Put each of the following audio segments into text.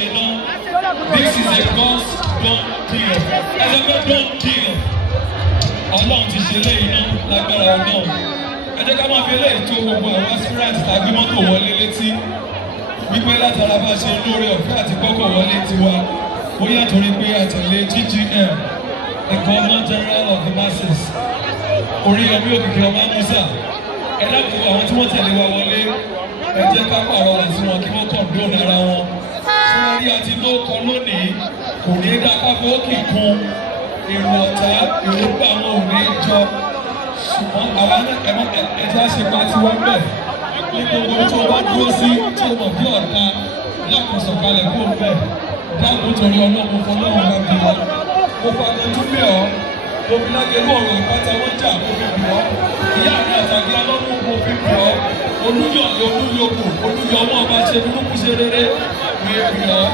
This is a God's done deal. Ẹlẹ́gbẹ́ done deal. Ọlọ́run ti ṣe léyìn náà lágbára Ọlọ́run. Ẹ jẹ́ ká máa fi eléyìí tó gbogbo àwọn aspirant tàbí mọ́tò wọlé létí. Wípé látara bá ṣe lórí ọ̀fẹ́ àti gbọ́kọ̀ wọlé tiwa. Bóyá torí pé àtẹ̀lé GGM, the Governor General of the Masses. Oríyọmí Òkìkí ọmọ Musa. Ẹ dákun àwọn tí wọ́n tẹ̀lé wa wọlé. Ẹ jẹ́ ká pàrọwà sí wọn kí wọ́n kọ̀ǹdóònù ara wọn. Sọ́ọ́rí àti lóòkọ lónìí kò ní dá káfọ́ kíkun èrò ọ̀tá èròǹgbà wọn ò ní jọ. Ṣùgbọ́n àwa ẹja ṣe pa tiwọn bẹ̀. Ní gbogbo tí o bá dúró sí tí o mọ̀ bí ọ̀tá lákòóso kalẹ̀ kó bẹ̀. Dáàbò torí ọlọ́run fọlọ́run bá bí wọn. Mo fagbọn tún bẹ̀ ọ́. Omi lágẹ̀ mọ́ ọ̀rọ̀ ìpátá wọ́n jà mo fi bì ọ́. Ìyá mi àtàgbé alọ́run mo fi bì ọ́. Olúyọ̀lé olúyọ̀kù olúyọ̀mọ́ ọba ṣe burúkú ṣe rere. Mi bì ọ́.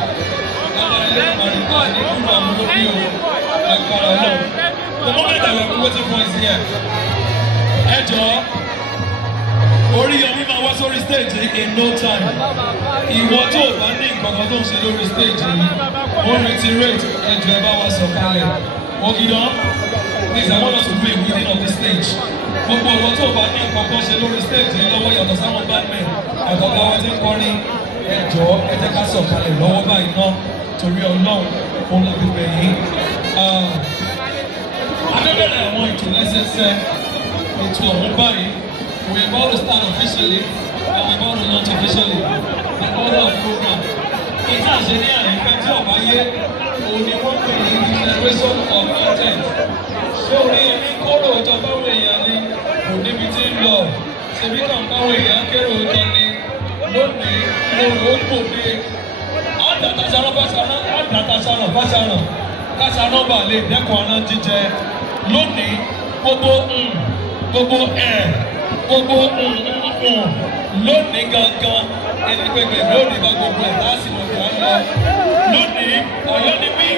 Abalẹ̀ àmàlùkọ́ ní kúrò àwọn olóbí o. Agbára ọlọ́run. The moment I was waiting for is here. Ẹ jọ̀ọ́. Oríyọmí máa wá sórí stage in no time. Ìwọ tó o bá ní nǹkan kan tó ń ṣe lórí stage yìí, ó reiterate ẹjọ́ ẹ bá wa sọ̀kalẹ̀. Ogidan, please I want us to be within of the stage. Gbogbo ìwọ tó o bá ní nǹkan kan ṣe lórí stage yìí lọ́wọ́ yàtọ̀ sáwọn bandmen àtọ̀gá wa ti ń kọrin. Ẹjọ́ ẹ jẹ́ ká sọ̀kalẹ̀ lọ́wọ́ báyìí náà torí ọlọ́run òun la fi bẹ̀ yín. Adébẹ̀rẹ̀ àwọn ètò lẹ́sẹsẹ ètò ọ̀hún báyìí. We're about to start officially and we're about to launch officially the order of program. Ìjà ṣe ní àyíká tí ọ̀bá yé òun ni wọ́n pè ní declaration of intent. Ṣé orí ẹni kóró ọjọ́ báwọn èèyàn ni kò níbi tí ń lọ? Ṣèbí náà báwọn èèyàn kéré ọjọ́ ni lónìí lóru ó gbòde. Àdàtàṣàrán fàṣàrán àdàtàṣàrán fàṣàrán káṣàrán bà lè dẹ́kun aná jíjẹ lónìí gbogbo gbogbo gbogbo lónìí gangan ẹni pẹpẹ lónìí bá gbogbo láti mọ̀ bí wọ́n lọ lónìí Ọ̀yọ́ ni mí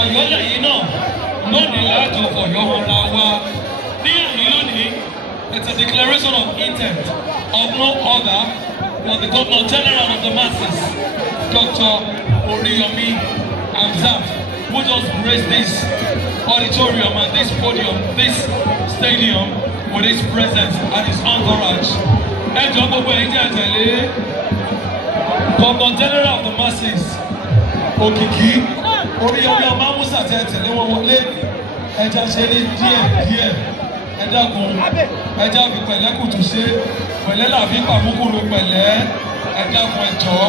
Ọ̀yọ́ lẹ́yìn náà lónìí láàjọ Ọ̀yọ́ wọn la wá ní àyè lónìí. It's a declaration of intent of no other than the Governor General of the masses, Dr. Oriyomi Hamzat, who just graced this auditorium and this podium, this stadium with his presence and his entourage. Ẹjọ́ gbogbo ẹ̀yin tí a tẹ̀lé Governor General of the masses, Òkìkí Oriyomi Hamzat tẹ̀lé wọn wọlé ẹja ṣe ní díẹ̀. Ẹ dákun ẹja fi pẹ̀lẹ́ kùtù ṣe pẹ̀lẹ́ làbí pàmùkùrù pẹ̀lẹ́ ẹ dákun ẹ jọ̀ọ́.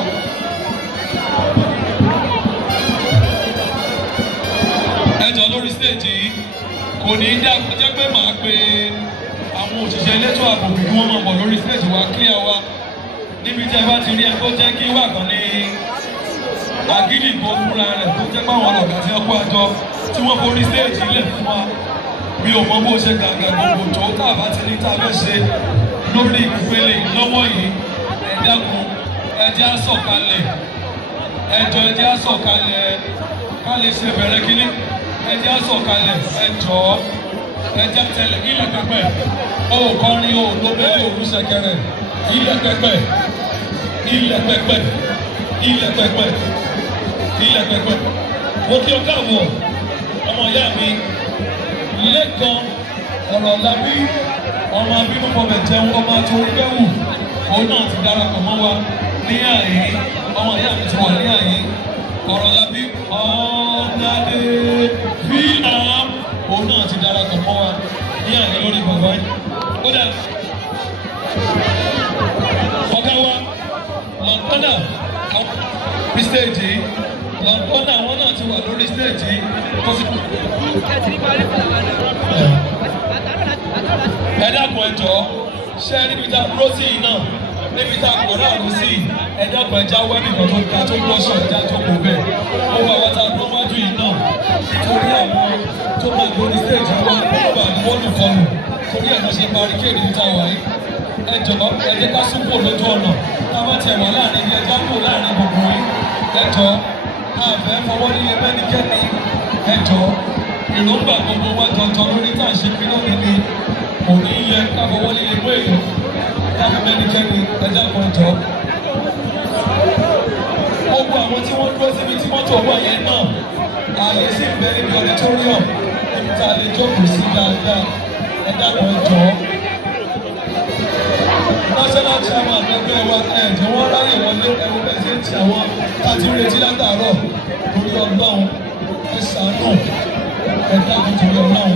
Ẹ jọ̀ọ́ lórí stage yìí kò ní í jẹ́ pé màá pe àwọn òṣìṣẹ́ elétò ààbò kí wọ́n máa bọ̀ lórí stage wa clear wa níbi tí ẹ bá ti rí ẹ tó jẹ́ kí wà kan ní Àgídìgbò fúnra rẹ̀ tó jẹ́ pé àwọn ọ̀gá tí wọ́n kó àjọ tí wọ́n forí stage ilẹ̀ fún wa. Mi ò mọ bó ṣe gàgà gbogbo tó tá a bá ti ní tá a fẹ́ ṣe lórí ìpele lọ́wọ́ yìí ẹ dákun ẹ jẹ́ á sọ̀kalẹ̀ ẹ jọ̀ọ́ ẹ jẹ́ á sọ̀kalẹ̀ ká lè ṣe bẹ̀rẹ̀ kínní ẹ jẹ́ á sọ̀kalẹ̀ ẹ jọ̀ọ́ ẹ jẹ́ tẹ̀lé ilẹ̀ pẹpẹ o kọrin o lóbẹ́lẹ̀ olùṣèkẹrẹ ilẹ̀ pẹpẹ ilẹ̀ pẹpẹ ilẹ̀ pẹpẹ ilẹ̀ pẹpẹ mo kí o káàbọ̀ ọmọ ìyá mi. Lẹ́kan ọ̀rọ̀ labí ọmọ abínú fọbẹ̀ jẹun ọmọ àtòrí bẹ́wù òun náà ti darapọ̀ mọ́ wa ní àyè ọmọ ìyá mi ti wà ní àyè ọ̀rọ̀ labí ọ̀dàdé fíìlà òun náà ti darapọ̀ mọ́ wa ní àyè lórí bàbá yìí. Ó dà ọ̀gá wa lọ́nkọ́nà àwọn stéèjì lọ́nkọ́nà àwọn náà ti wà lórí stéèjì kọ́sìkò. Ẹ dákun ẹ jọ̀ọ́ ṣé níbi tá a dúró sí yìí náà níbi tá a kọ̀ náà ló sí ẹ dákun ẹja wẹ́bì kan tó ga tó gbọ́sọ̀ ẹja tó kò bẹ́ẹ̀ ó wà wá tá a dúró wájú yìí náà torí àwọn tó máa lórí stéèjì wọn kó bá ní wọ́n nìkan lò torí ẹ̀ náà ṣe barricade ní táwa yìí ẹ jọ̀ọ́ ẹ jẹ́ ká súnpò lójú ọ̀nà tá a bá tiẹ̀ wà láàrin ilé ẹja kò láàrin gbogbo yìí ẹ jọ̀ọ́ àfẹ́ fọwọ́ nílé mẹ́nikẹ́ni ẹ jọ̀ọ́ èròǹgbà gbogbo wa jọjọ lórí tá à ń ṣe pé náà nílé kò ní yẹ káfọwọ́ líle mú èèyàn káfí mẹ́nikẹ́ni ẹja kan jọ. Gbogbo àwọn tí wọ́n dúró síbi tí mọ́tò wà yẹn náà ààyè sì ń bẹ níbi auditorium níbi tá a lè jókòó sí dáadáa ẹja kan jọ. National chairman ẹgbẹ́ wa ẹ̀jẹ̀ wọ́n ráyè wọlé ẹ̀rọ bẹ́ẹ̀ ti àwọn káàtì retí látàárọ̀ lórí Ọlọ́run ẹ ṣàánú ẹ̀dá kan torí Ọlọ́run.